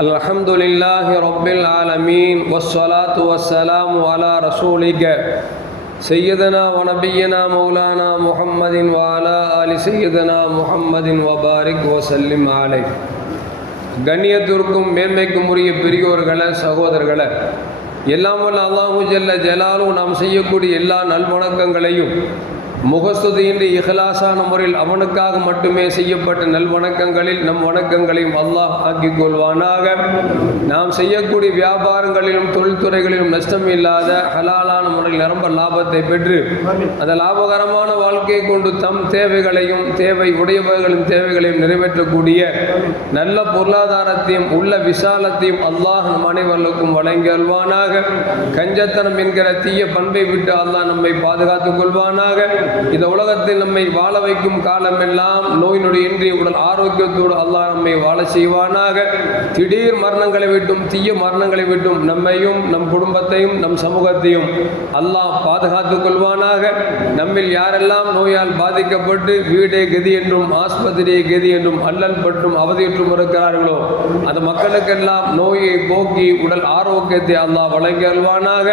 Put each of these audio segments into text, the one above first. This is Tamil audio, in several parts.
الحمد لله رب العالمين والصلاة والسلام على رسولك سيدنا ونبينا مولانا محمد وعلى آل سيدنا محمد وبارك وسلم عليه கண்ணியத்திற்கும் மேன்மைக்கும் உரிய பெரியோர்களே சகோதரர்களே எல்லாம் வல்ல அல்லாஹு ஜல்ல ஜலாலும் நாம் செய்யக்கூடிய எல்லா நல்வணக்கங்களையும் முகஸ்துதியின்றி இஹ்லாசான முறையில் அவனுக்காக மட்டுமே செய்யப்பட்ட நல்வணக்கங்களில் நம் வணக்கங்களையும் அல்லாஹ் ஆக்கிக் கொள்வானாக. நாம் செய்யக்கூடிய வியாபாரங்களிலும் தொழில்துறைகளிலும் நஷ்டம் இல்லாத ஹலாலான முறையில் நிரம்ப லாபத்தை பெற்று அந்த லாபகரமான வாழ்க்கையை கொண்டு தம் தேவைகளையும் தேவை உடையவர்களின் தேவைகளையும் நிறைவேற்றக்கூடிய நல்ல பொருளாதாரத்தையும் உள்ள விசாலத்தையும் அல்லாஹ் நம் அனைவர்களுக்கும் வழங்கி அல்வானாக கஞ்சத்தனம் என்கிற தீய பண்பை விட்டு அல்லாஹ் நம்மை பாதுகாத்துக் கொள்வானாக. இந்த உலகத்தில் நம்மை வாழ வைக்கும் காலமெல்லாம் நோய் நொடி இன்றி உடல் ஆரோக்கியத்தோடு அல்லாஹ் நம்மை வாழ செய்வானாக. திடீர் மரணங்களை விட்டும் தீய மரணங்களை விட்டும் நம்மையும் நம் குடும்பத்தையும் நம் சமூகத்தையும் அல்லாஹ் பாதுகாத்துக் கொள்வானாக. நம்மில் யாரெல்லாம் நோயால் பாதிக்கப்பட்டு வீடே கதி என்றும் ஆஸ்பத்திரியை கதி என்றும் அல்லல் பற்றும் அவதியுற்றும் இருக்கிறார்களோ அந்த மக்களுக்கெல்லாம் நோயை போக்கி உடல் ஆரோக்கியத்தை அல்லாஹ் வழங்கி அல்வானாக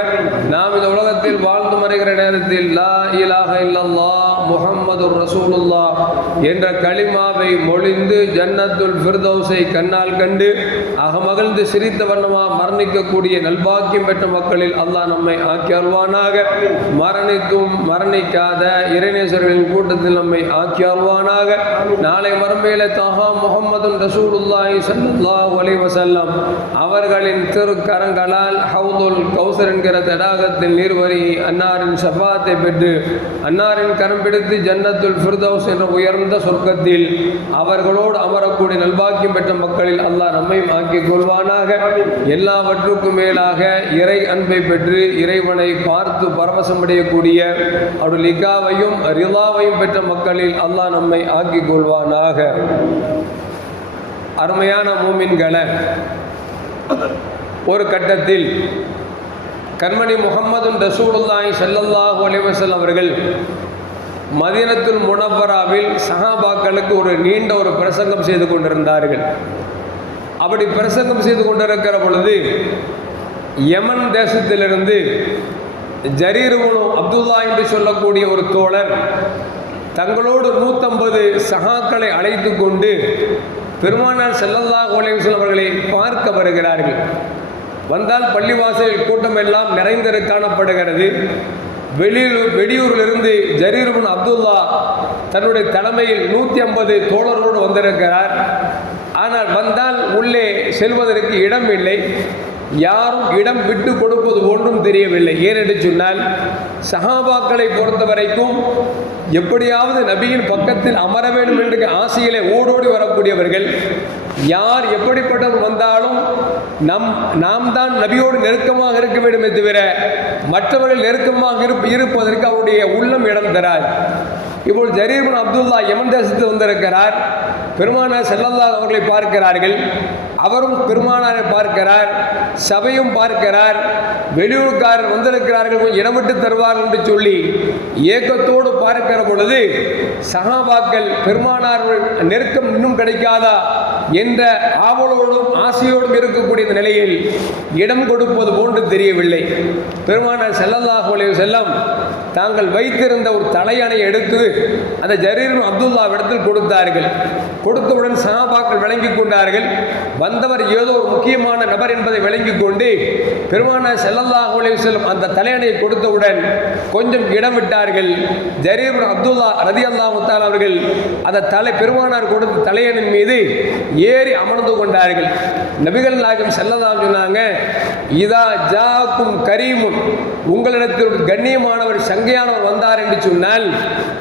நாம் இந்த உலகத்தில் வாழ்ந்து மறைகிற நேரத்தில் லா இலாஹ আল্লাহ முகம்மது ரசூலுல்லா என்ற களிமாவை மொழிந்து ஜன்னத்துல் ஃபிர்தௌஸை கண்ணால் கண்டு அகமகிழ்ந்து சிரித்த வண்ணமாக மரணிக்கக்கூடிய நல்பாக்கியம் பெற்ற மக்களில் அல்லாஹ் நம்மை ஆக்கி அல்வானாக மரணித்தும் மரணிக்காத இறைநேசர்களின் கூட்டத்தில் நம்மை ஆக்கி அல்வானாக நாளை மறுமையில தஹா முகமது ரசூலுல்லாஹி ஸல்லல்லாஹு அலைஹி வசல்லம் அவர்களின் திருக்கரங்களால் ஹவுதுல் கௌசர் என்கிற தடாகத்தில் நீர்வரி அன்னாரின் சபாத்தை பெற்று அன்னாரின் கரம் பிடித்து ஜன்னத்துல் ஃபிர்தவுஸ் என்ற உயர்ந்த சொர்க்கத்தில் அவர்களோடு அமரக்கூடிய நல்பாக்கியம் பெற்ற மக்களில் அல்லாஹ் நம்மையும் ஆக்கிக் கொள்வானாக. எல்லாவற்றுக்கும் மேலாக இறை அன்பை பெற்று இறைவனை பார்த்து பரவசமடையக்கூடிய அவருடைய லிகாவையும் ரிலாவையும் பெற்ற மக்களில் அல்லாஹ் நம்மை ஆக்கிக் கொள்வானாக. அருமையான மூமின்களை ஒரு கட்டத்தில் கண்மணி முகமது ரசூலுல்லாஹி ஸல்லல்லாஹு அலைவசல் அவர்கள் மதீனத்துல் முனவராவில் சஹாபாக்களுக்கு ஒரு நீண்ட ஒரு பிரசங்கம் செய்து கொண்டிருந்தார்கள். அப்படி பிரசங்கம் செய்து கொண்டிருக்கிற பொழுது யமன் தேசத்திலிருந்து ஜரீருமனு அப்துல்லா என்று சொல்லக்கூடிய ஒரு தோழர் தங்களோடு நூற்றம்பது சகாக்களை அழைத்து கொண்டு பெருமானார் செல்லல்லா கோலேசன் அவர்களை பார்க்க வருகிறார்கள். வந்தால் பள்ளிவாசலில் கூட்டம் எல்லாம் நிறைந்திரு காணப்படுகிறது. வெளியூர் வெளியூரிலிருந்து ஜரீருபின் அப்துல்லா தன்னுடைய தலைமையில் நூற்றி ஐம்பது தோழர்களோடு வந்திருக்கிறார். ஆனால் வந்தால் உள்ளே செல்வதற்கு இடம் இல்லை யாரும் இடம் விட்டு கொடுப்பது ஒன்றும் தெரியவில்லை. ஏனென்று சொன்னால் சஹாபாக்களை பொறுத்த வரைக்கும் எப்படியாவது நபியின் பக்கத்தில் அமர வேண்டும் என்ற ஆசையிலே ஓடோடி வரக்கூடியவர்கள். யார் எப்படிப்பட்டவர் வந்தாலும் நம் நாம் தான் நபியோடு நெருக்கமாக இருக்க வேண்டுமே தவிர மற்றவர்கள் நெருக்கமாக இருப்ப இருப்பதற்கு அவருடைய உள்ளம் இடம் தராது. இப்போது ஜரீர்பன் அப்துல்லா யமன் தேசத்து வந்திருக்கிறார். பெருமானார் செல்லல்லா அவர்களை பார்க்கிறார்கள். அவரும் பெருமானாரை பார்க்கிறார். சபையும் பார்க்கிறார். வெளியூர்காரர் வந்திருக்கிறார்கள். கொஞ்சம் இடம் விட்டு தருவார்கள் என்று சொல்லி ஏக்கத்தோடு பார்க்கிற பொழுது சகாபாக்கள் பெருமானார் நெருக்கம் இன்னும் கிடைக்காதா? என்ற ஆவலோடும் ஆசையோடும் இருக்கக்கூடிய இந்த நிலையில் இடம் கொடுப்பது போன்று தெரியவில்லை. பெருமானார் செல்லல்லாஹு செல்லம் தாங்கள் வைத்திருந்த ஒரு தலையணை எடுத்து அந்த ஜரீரும் அப்துல்லாவிடத்தில் கொடுத்தார்கள். கொடுத்தவுடன் சகாபாக்கள் விளங்கி கொண்டார்கள். வந்தவர் ஏதோ ஒரு முக்கியமான நபர் என்பதை விளங்கி கொண்டு பெருமானார் செல்லல்லாஹு செல்லும் செல்லம் அந்த தலையணையை கொடுத்தவுடன் கொஞ்சம் இடம் விட்டார்கள். ஜரீர் அப்துல்லா ரதி அல்லாஹுத்தால் அவர்கள் அந்த தலை பெருமானார் கொடுத்த தலையணின் மீது ஏறி அமர்ந்து கொண்டார்கள். நபிகள் நாயகம் செல்லதான் சொன்னாங்க இதா ஜாக்கும் கரீமுன். உங்களிடத்தில் ஒரு கண்ணியமானவர் சங்கையானவர் வந்தார் என்று சொன்னால்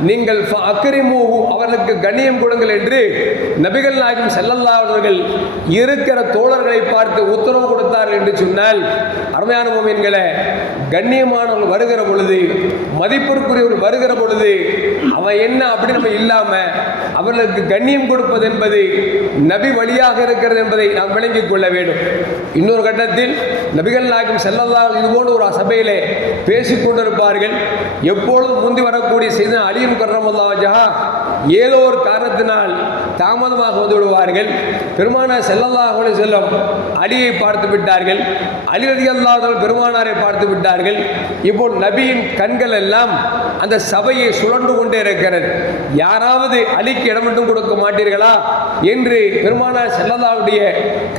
நீங்கள் அக்கரிமூவும் அவர்களுக்கு கண்ணியம் கொடுங்கள் என்று நபிகள் நாயகம் செல்லல்லா அவர்கள் இருக்கிற தோழர்களை பார்த்து உத்தரவு கொடுத்தார்கள் என்று சொன்னால் அருமையான மோமின்களை கண்ணியமானவர்கள் வருகிற பொழுது மதிப்பிற்குரியவர் வருகிற பொழுது அவன் என்ன அப்படி நம்ம இல்லாமல் அவர்களுக்கு கண்ணியம் கொடுப்பது என்பது நபி வழியாக இருக்கிறது என்பதை நாம் விளங்கிக் கொள்ள வேண்டும். இன்னொரு கட்டத்தில் நபிகள் நாயகம் செல்லல்லாம் இதுபோன்று ஒரு சபையிலே பேசிக் கொண்டிருப்பார்கள். எப்பொழுதும் முந்தி வரக்கூடிய செய்த அழியும் கர்ரமல்லா ஜஹா ஏதோ ஒரு காரணத்தினால் தாமதமாக வந்து விடுவார்கள். பெருமானார் ஸல்லல்லாஹு செல்லும் அலியை பார்த்து விட்டார்கள். அலி அல்லாதவர்கள் பெருமானாரை பார்த்து விட்டார்கள். இப்போ நபியின் கண்கள் எல்லாம் அந்த சபையை சுழன்று கொண்டே இருக்கிறது. யாராவது அலிக்கு இடம் மட்டும் கொடுக்க மாட்டீர்களா? என்று பெருமானார் செல்லதாவுடைய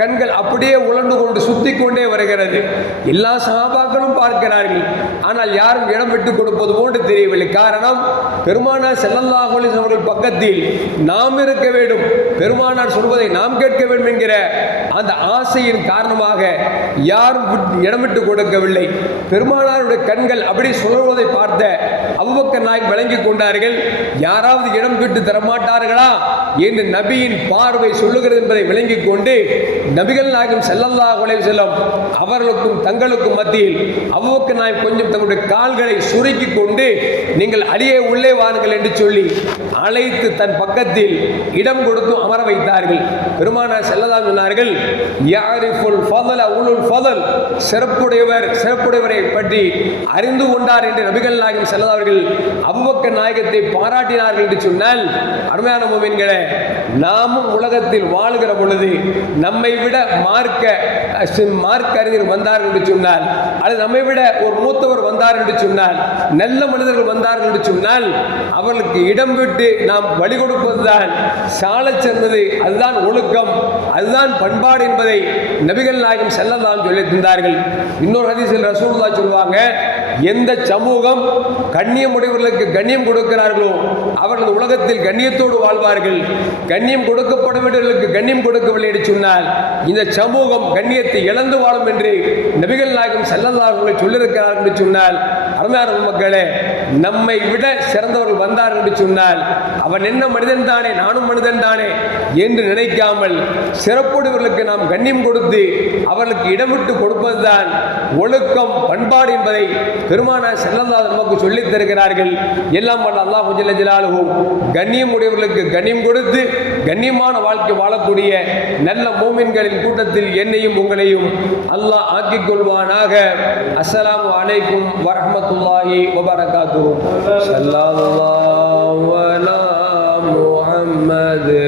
கண்கள் அப்படியே உழண்டு கொண்டு சுத்தி கொண்டே வருகிறது. எல்லா சகாபாக்களும் பார்க்கிறார்கள். ஆனால் யாரும் இடம் விட்டு கொடுப்பது போன்று தெரியவில்லை. காரணம் பெருமானார் செல்லல்லாஹ் அவர்கள் பக்கத்தில் நாம் இருக்க வேண்டும். பெருமானார் சொல்வதை நாம் கேட்க வேண்டும் என்கிற அந்த ஆசையின் காரணமாக யாரும் இடம் விட்டு கொடுக்கவில்லை. பெருமானாருடைய கண்கள் அப்படி சுழல்வதை பார்த்த அவ்வக்க நாயக் விளங்கி கொண்டார்கள். யாராவது இடம் விட்டு தரமாட்டார்களா என்று நபியின் பார்வை சொல்லுகிறது என்பதை விளங்கிக் கொண்டு நபிகள் நாயகம் செல்லல்லா அலைஹி செல்லும் அவர்களுக்கும் தங்களுக்கும் மத்தியில் அவ்வக்க நாயக் கொஞ்சம் தங்களுடைய கால்களை சுருக்கிக் கொண்டு நீங்கள் அடியே உள்ளே வாருங்கள் என்று சொல்லி அழைத்து தன் பக்கத்தில் இடம் கொடுத்து அமர வைத்தார்கள். பெருமானார் செல்லதான் சொன்னார்கள் யாரிஃபுல் ஃபதல உலுல் ஃபதல் சிறப்புடையவர் சிறப்புடையவரை பற்றி அறிந்து கொண்டார் என்று நபிகள் நாயகம் செல்லதார்கள் அவ்வக்க நாயகத்தை பாராட்டினார்கள் என்று சொன்னால் அருமையான மூமின்களே நாமும் உலகத்தில் வாழுகிற பொழுது நம்மை விட மார்க்க அஹ், மார்க்க அறிஞர் வந்தார்கள் என்று சொன்னால் அல்லது நம்மை விட ஒரு மூத்தவர் வந்தார் என்று சொன்னால் நல்ல மனிதர்கள் வந்தார்கள் என்று சொன்னால் அவர்களுக்கு இடம் விட்டு நாம் வழி கொடுப்பதுதான் சாலை சிறந்தது அதுதான் ஒழுக்கம். அதுதான் பண்பாடு என்பதை நபிகள் நாயகம் செல்லலாம் சொல்லி தந்தார்கள் இன்னொரு ஹதீஸில் ரசூல்லா சொல்லுவாங்க எந்த சமூகம் கண்ணியம் உடையவர்களுக்கு கண்ணியம் கொடுக்கிறார்களோ அவர்கள் உலகத்தில் கண்ணியத்தோடு வாழ்வார்கள். கண்ணியம் கொடுக்கப்பட கண்ணியம் கொடுக்கவில்லை என்று சொன்னால் இந்த சமூகம் கண்ணியத்தை இழந்து வாழும் என்று நபிகள் நாயகம் செல்லல்லாஹர்களை சொல்லியிருக்கிறார்கள் என்று சொன்னால் அருமையான மக்களே நம்மை விட சிறந்தவர்கள் வந்தார் என்று சொன்னால் அவன் என்ன மனிதன் தானே நானும் மனிதன் தானே என்று நினைக்காமல் சிறப்புடையவர்களுக்கு நாம் கண்ணியம் கொடுத்து அவர்களுக்கு இடமிட்டு கொடுப்பதுதான் ஒழுக்கம் பண்பாடு என்பதை பெருமானார் செல்லல்லா நமக்கு சொல்லித் தருகிறார்கள். எல்லாம் வல்ல அல்லாஹ் ஜிலாலுவும் கண்ணியம் உடையவர்களுக்கு கண்ணியம் கொடுத்து கண்ணியமான வாழ்க்கை வாழக்கூடிய நல்ல மோமின்களின் கூட்டத்தில் என்னையும் உங்களையும் அல்லாஹ் ஆக்கிக் கொள்வானாக. அஸ்லாம் அலைக்கும் வரமத்துல்லாஹி வபரகாத்து ஸல்லல்லாஹு முஹம்மது